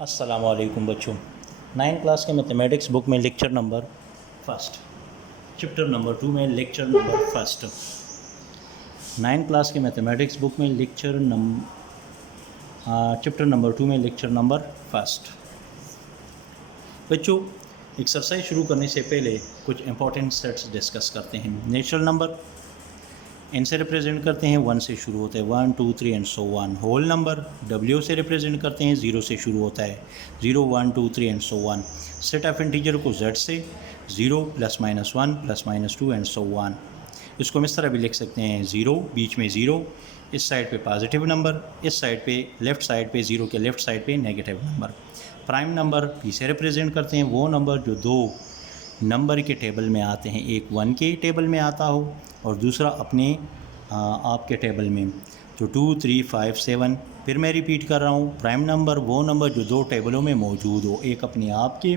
अस्सलाम वालेकुम बच्चों। 9 क्लास के मैथमेटिक्स बुक में lecture number first, chapter number 2 में लेक्चर नंबर फर्स्ट। 9 क्लास के मैथमेटिक्स बुक में चैप्टर नंबर 2 में लेक्चर नंबर फर्स्ट। बच्चों, एक्सरसाइज शुरू करने से पहले कुछ इंपॉर्टेंट सेट्स डिस्कस करते हैं। नेचुरल नंबर इनसे रिप्रेजेंट करते हैं, 1 से शुरू होता है, 1 2 3 and so 1। Whole number W से रिप्रेजेंट करते हैं, 0 से शुरू होता है, 0 1 2 3 and so 1। Set of integer को Z से 0 +- 1 +- 2 एंड सो 1। इसको हम इस तरह भी लिख सकते हैं, 0 बीच में 0, इस साइड पे पॉजिटिव नंबर, इस साइड पे लेफ़्ट साइड पे 0 के लेफ़्ट साइड पे negative number. Prime number P से रिप्रेजेंट करते हैं वो नंबर जो दो नंबर के टेबल में आते हैं, एक 1 के टेबल में आता हो और दूसरा अपने आपके टेबल में, तो 2 3 5 7। फिर मैं रिपीट कर रहा हूँ, प्राइम नंबर वो नंबर जो दो टेबलों में मौजूद हो, एक अपने आप के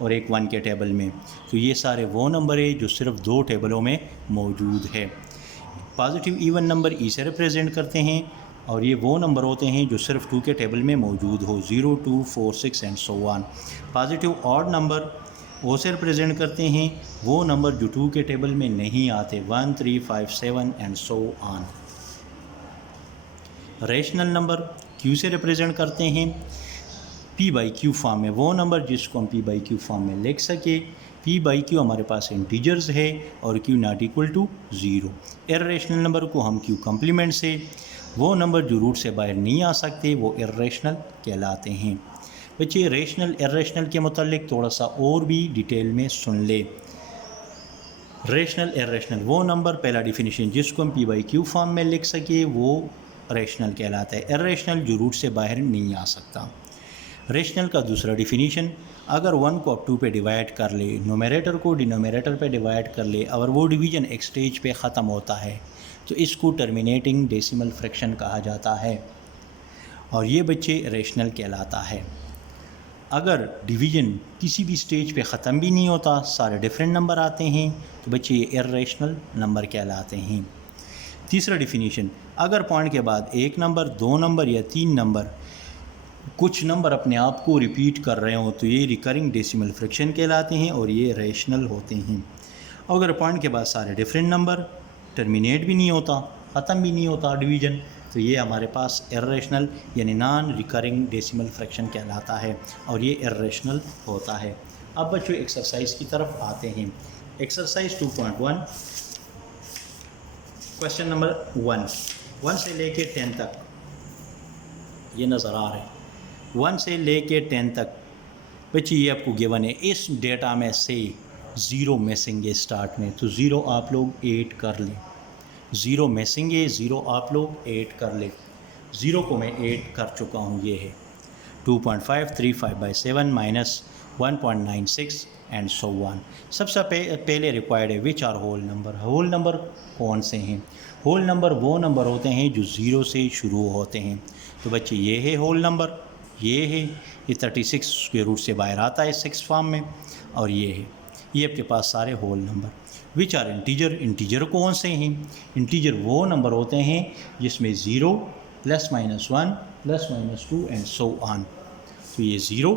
और एक 1 के टेबल में। तो ये सारे वो नंबर है जो सिर्फ दो टेबलों में मौजूद है। पॉजिटिव इवन नंबर E से रिप्रेजेंट करते हैं और ये वो नंबर होते हैं जो सिर्फ 2 के टेबल में मौजूद हो, 0 2 4 6 and so 1। Positive odd number O से रिप्रेजेंट करते हैं वो नंबर जो 2 के टेबल में नहीं आते, 1 3 5 7 and so on. Rational number Q से रिप्रेजेंट करते हैं P/Q फॉर्म में, वो नंबर जिसको हम P/Q फॉर्म में लिख सके। P/Q हमारे पास इंटीजर्स है और Q not equal to 0। Irrational number को हम Q कम्प्लीमेंट से, वो नंबर जो रूट से बाहर नहीं आ सकते वो इर्रेशनल कहलाते हैं। बच्चे, रेशनल इर्रेशनल के मुतालिक थोड़ा सा और भी डिटेल में सुन ले। रेशनल इर्रेशनल वो नंबर, पहला डिफिनीशन, जिसको हम P/Q फॉर्म में लिख सके वो रेशनल कहलाता है। इर्रेशनल जो रूट से बाहर नहीं आ सकता। रेशनल का दूसरा डिफिनीशन, अगर 1 को आप 2 पे डिवाइड कर ले, नोमेरेटर को डिनोमिनेटर पे डिवाइड कर ले, अगर वो डिवीजन एक स्टेज पे ख़त्म होता है तो इसको टर्मिनेटिंग डेसिमल फ्रैक्शन कहा जाता है और ये बच्चे रेशनल कहलाता है। अगर डिवीज़न किसी भी स्टेज पे ख़त्म भी नहीं होता, सारे डिफरेंट नंबर आते हैं, तो बच्चे ये इर्रेशनल नंबर कहलाते हैं। तीसरा डिफिनीशन, अगर पॉइंट के बाद एक नंबर, दो नंबर या तीन नंबर, कुछ नंबर अपने आप को रिपीट कर रहे हों तो ये रिकरिंग डेसिमल फ्रैक्शन कहलाते हैं और ये रेशनल होते हैं। अगर पॉइंट के बाद सारे डिफरेंट नंबर, टर्मिनेट भी नहीं होता, ख़त्म भी नहीं होता डिवीज़न, तो ये हमारे पास इर्रेशनल यानी नॉन रिकरिंग डेसिमल फ्रैक्शन कहलाता है और ये इर्रेशनल होता है। अब बच्चों एक्सरसाइज की तरफ आते हैं। एक्सरसाइज 2.1, क्वेश्चन नंबर 1 से लेके 10 तक ये नज़र आ रहा है। 1 से लेके 10 तक बच्चे ये आपको गिवन है। इस डेटा में से 0 मिसिंग है स्टार्ट में, तो 0 आप लोग 8 कर लें। 0 मिसिंग है, 0 आप लोग 8 कर ले। 0 को मैं 8 कर चुका हूँ, ये है 2.535/7 -1.96 एंड सो 1। सबसे पहले रिक्वायर्ड है which are whole number. Whole number कौन से हैं? होल नंबर वो नंबर होते हैं जो 0 से शुरू होते हैं। तो बच्चे ये है होल नंबर, ये है, ये 36 के रूट से बाहर आता है 6 फॉर्म में, और ये है, ये आपके पास सारे whole number. Which are integer, integer कौन से हैं? इंटीजर वो नंबर होते हैं जिसमें 0 +- 1 +- 2 एंड सो ऑन। तो ये 0,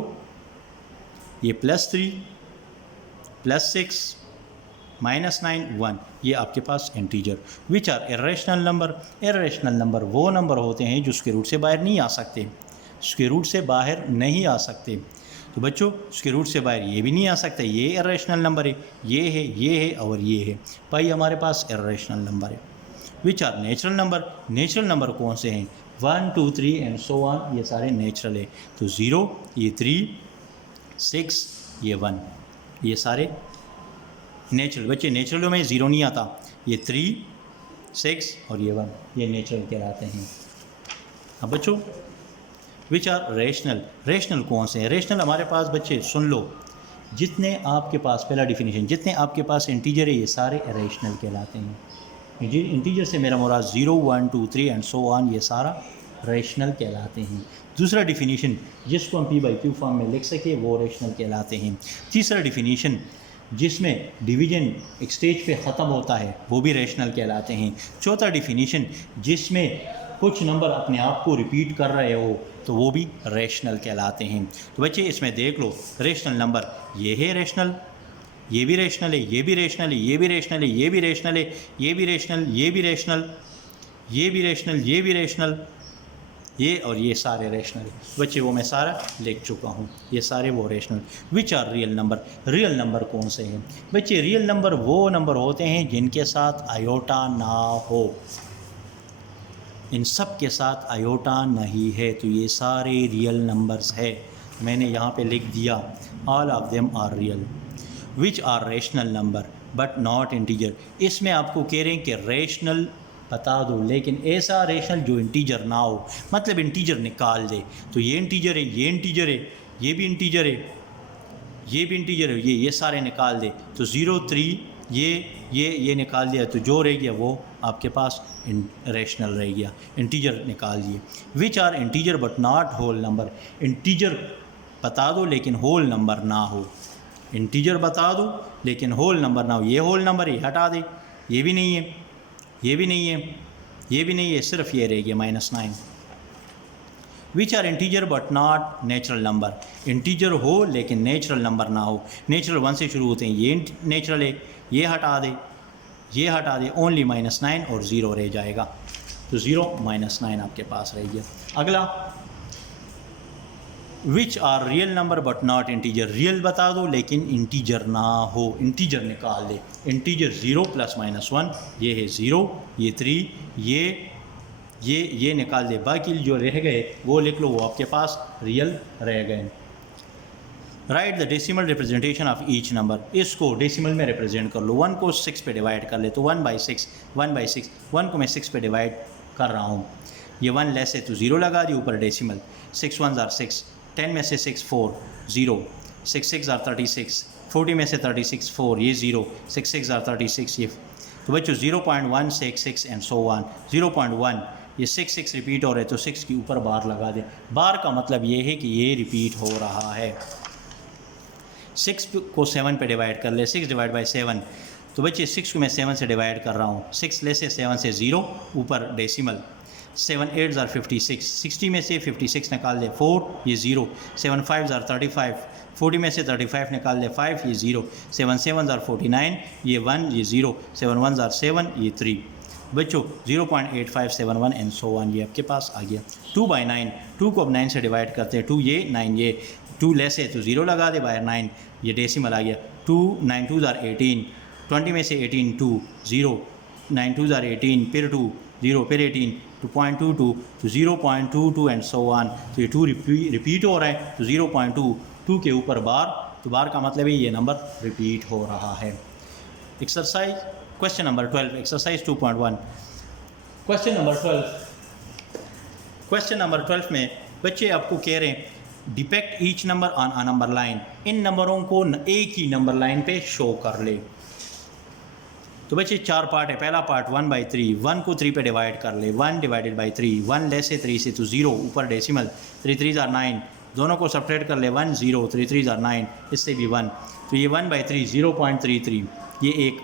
ये +3 +6 -9 1, ये आपके पास integer. Which are irrational number, irrational number वो नंबर होते हैं जो उसके रूट से बाहर नहीं आ सकते, उसके रूट से बाहर नहीं आ सकते। तो बच्चों, उसके रूट से बाहर ये भी नहीं आ सकता, ये इर्रेशनल नंबर है, ये है और ये है, भाई हमारे पास इर्रेशनल नंबर है। Which are natural number, natural number कौन से हैं? 1 2 3 एंड सो ऑन, ये सारे नेचुरल है। तो 0, ये 3 6, ये 1, ये सारे नेचुरल। बच्चे नेचुरल में 0 नहीं आता, ये 3 6 और ये 1, ये नेचुरल कहलाते हैं। अब बच्चों, विच आर रेशनल, रेशनल कौन से हैं? रेशनल हमारे पास बच्चे सुन लो, जितने आपके पास, पहला डिफिनीशन, जितने आपके पास इंटीजर है ये सारे रेशनल कहलाते हैं। इंटीजर से मेरा मुराद 0 1 2 3 एंड सो ऑन, ये सारा रेशनल कहलाते हैं। दूसरा डिफिनीशन, जिसको हम P/Q फॉर्म में लिख सके वो रेशनल कहलाते हैं। तीसरा डिफिनीशन, जिसमें डिवीजन एक स्टेज पे ख़त्म होता है वो भी रेशनल कहलाते हैं। चौथा डिफिनीशन, जिसमें कुछ नंबर अपने आप को रिपीट कर रहे हो तो वो भी रेशनल कहलाते हैं। तो बच्चे इसमें देख लो, रेशनल नंबर ये है रेशनल, ये भी रेशनल है, ये भी रेशनल है, ये भी रेशनल है, ये भी रेशनल है, ये भी रेशनल, ये भी रेशनल, ये भी रेशनल, ये भी रेशनल, ये और ये सारे रेशनल है। बच्चे वो मैं सारा लिख चुका हूँ, ये सारे वो rational. Which are real number, real number कौन से हैं बच्चे? रियल नंबर वो नंबर होते हैं जिनके साथ आयोटा ना हो। इन सब के साथ आयोटा नहीं है तो ये सारे रियल नंबर्स है। मैंने यहाँ पे लिख दिया all of them are real. Which are rational number but not integer. इसमें आपको कह रहे हैं कि रेशनल बता दो लेकिन ऐसा रेशनल जो इंटीजर ना हो, मतलब इंटीजर निकाल दे। तो ये इंटीजर है, ये इंटीजर है, ये भी इंटीजर है, ये भी इंटीजर है, ये सारे निकाल दे। तो 0 3 ये निकाल दिया तो जो रह गया वो आपके पास रेशनल रह गया, इंटीजर निकाल दिए। Which are integer but not whole number. Integer बता दो लेकिन होल नंबर ना हो। इंटीजर बता दो लेकिन होल नंबर ना हो। ये होल नंबर है, हटा दे, ये भी नहीं है, ये भी नहीं है, ये भी नहीं है, सिर्फ ये रह गया -9। Which are integer but not natural number. Integer हो लेकिन नेचुरल नंबर ना हो। नेचुरल 1 से शुरू होते हैं, ये नेचुरल है, ये हटा दे, ये हटा दे, ओनली -9 और 0 रह जाएगा। तो 0 -9 आपके पास रह गया। अगला, which are real number but not integer. Real बता दो लेकिन इंटीजर ना हो, इंटीजर निकाल दे। इंटीजर 0 + -1, ये है 0, ये 3, ये निकाल दे। बाकी जो रह गए वो लिख लो, वो आपके पास रियल रह गए। Right the decimal representation of each number. इसको डेसिमल में रिप्रेजेंट कर लो। 1 को 6 पे डिवाइड कर ले तो 1/6, 1/6। 1 को मैं 6 पे डिवाइड कर रहा हूँ, ये 1 लेस है तो 0 लगा दी, ऊपर डेसिमल। 6 1s are 6, 10 में से 6 4, 0, 6 6 are 36, 40 में से 36 4, ये 0, 6 6 are 36, ये। तो बच्चों 0.1 6 6 एंड सो ऑन। 0.1 ये 6 6 रिपीट हो रहे तो 6 के ऊपर बार लगा दे। बार का मतलब ये है कि ये रिपीट हो रहा है। 6 को 7 पे डिवाइड कर ले, 6 डिवाइड बाई 7। तो बच्चे 6 को मैं 7 से डिवाइड कर रहा हूँ, 6 लेस है 7 से 0, ऊपर डेसिमल। 7 8s are 56, 60 में से 56 निकाल दे 4, ये 0। 7 5s are 35, 40 में से 35 निकाल दे 5, ये 0। 7 7s are 49, ये 1, ये 0। 7 1s are 7, ये 3। बच्चों 0.8571 एंड सो ऑन, ये आपके पास आ गया। 2/9, 2 को अब 9 से डिवाइड करते हैं, 2 ये 9 ये। 2 लेस है तो 0 लगा दे बाय 9, ये डेसिमल आ गया। 2 9 2s are 18, 20 में से 18 2, 0। 9 2s are 18, फिर 2, 0, फिर 18, 2.22 तो 0.22 एंड सो ऑन। तो ये 2 रिपीट हो रहा है तो 0.2, 2 के ऊपर बार, तो बार का मतलब है ये नंबर रिपीट हो रहा है। Exercise question number 12, exercise 2.1। Question number 12 में बच्चे आपको कह रहे हैं depict each number on a number line. इन नंबरों को एक ही नंबर लाइन पे शो कर ले। तो बच्चे 4 पार्ट है। पहला पार्ट 1/3, 1 को 3 पे डिवाइड कर ले, 1 डिवाइडेड बाई 3, 1 लेस है 3 से तो 0, ऊपर डेसिमल। 3 3s are 9, दोनों को सब्ट्रैक्ट कर ले, 1 0, 3 3s are 9, इससे भी 1। तो ये 1/3 0.33, ये एक।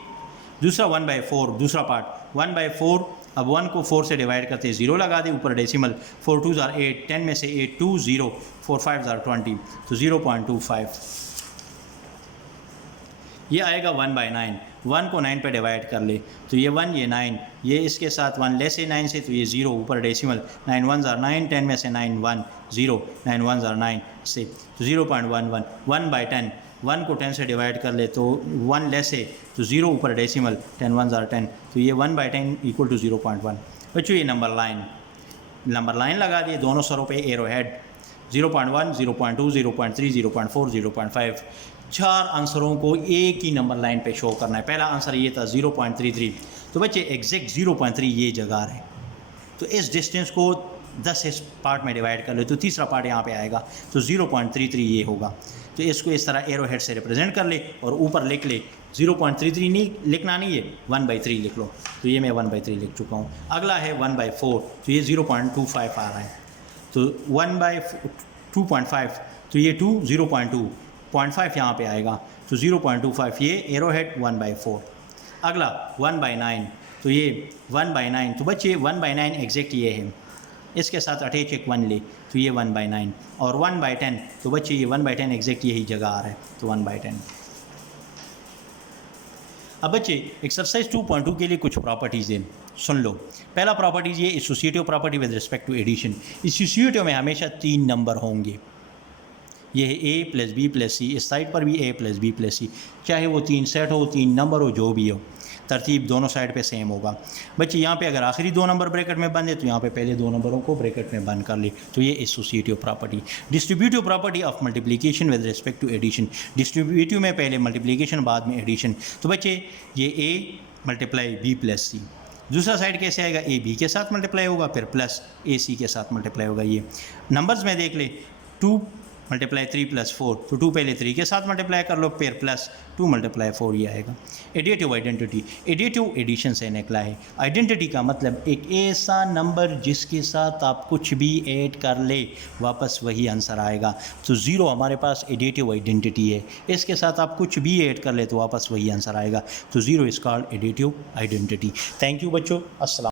दूसरा 1/4, दूसरा पार्ट 1/4। अब 1 को 4 से डिवाइड करते 0 लगा दे, ऊपर डेसिमल। 4 2s are 8, 10 में से 8 2, 0, 4 5s are 20, तो 0.25। ये आएगा 1/9। 1 को 9 पे डिवाइड कर ले तो ये 1, ये 9, ये इसके साथ 1 लेस है 9 से तो ये 0, ऊपर डेसिमल। 9 1s are 9, 10 में से 9 1, 0, 9 1s are 9 से तो 0.11। 1/10, 1 को 10 से डिवाइड कर ले तो 1 लेस है तो 0, ऊपर डेसिमल। 10 1s are 10, तो ये 1/10 इक्वल टू 0.1। बच्चों ये नंबर लाइन लगा दिए दोनों सरों पे एरो हेड। 0.1 0.2 0.3 0.4 0.5। 4 आंसरों को एक ही नंबर लाइन पे शो करना है। पहला आंसर ये था 0.33। तो बच्चे एग्जैक्ट 0.3 ये जगह है, तो इस डिस्टेंस को 10 इस पार्ट में डिवाइड कर ले तो तीसरा पार्ट यहाँ पे आएगा, तो 0.33 ये होगा। तो इसको इस तरह एरो हेड से रिप्रेजेंट कर ले और ऊपर लिख ले 0.33 नहीं लिखना नहीं है, 1/3 लिख लो। तो ये मैं 1/3 लिख चुका हूँ। अगला है 1/4, तो ये 0.25 आ रहा है। तो 1/2.5, तो ये 0.5 यहाँ पे आएगा, तो 0.25 ये एरो हेड 1/4। अगला 1/9, तो ये 1/9, तो बच्चे 1/9 एग्जैक्ट ये है। इसके साथ अटैच एक 1 ले तो ये 1/9 और 1/10 तो बच्चे ये 1/10 एग्जैक्ट यही जगह आ रहा है तो 1/10। अब बच्चे एक्सरसाइज 2.2 के लिए कुछ प्रॉपर्टीज़ हैं, सुन लो। पहला प्रॉपर्टीज़ ये associative property with respect to addition. Associative में हमेशा 3 नंबर होंगे, ये है a + b + c, इस साइड पर भी a + b + c, चाहे वो 3 सेट हो 3 नंबर हो जो भी हो, तरतीब दोनों साइड पे सेम होगा। बच्चे यहाँ पे अगर आखिरी 2 नंबर ब्रैकेट में बंद है तो यहाँ पे पहले 2 नंबरों को ब्रैकेट में बंद कर ले तो ये associative property. Distributive property of multiplication with respect to addition. Distributive में पहले मल्टीप्लिकेशन बाद में एडिशन, तो बच्चे ये a × b + c। दूसरा साइड कैसे आएगा, a b के साथ मल्टीप्लाई होगा फिर प्लस a c के साथ मल्टीप्लाई होगा। ये नंबर्स में देख ले 2 × 3 + 4 तो 2 पहले 3 के साथ मल्टीप्लाई कर लो फिर प्लस 2 × 4 ये आएगा। एडिटिव आइडेंटिटी, एडिटिव एडिशन से निकला है। आइडेंटिटी का मतलब एक ऐसा नंबर जिसके साथ आप कुछ भी ऐड कर ले वापस वही आंसर आएगा। तो 0 हमारे पास एडिटिव आइडेंटिटी है, इसके साथ आप कुछ भी ऐड कर ले तो वापस वही आंसर आएगा। तो 0 is called additive identity. Thank you बच्चों, अस्सलाम।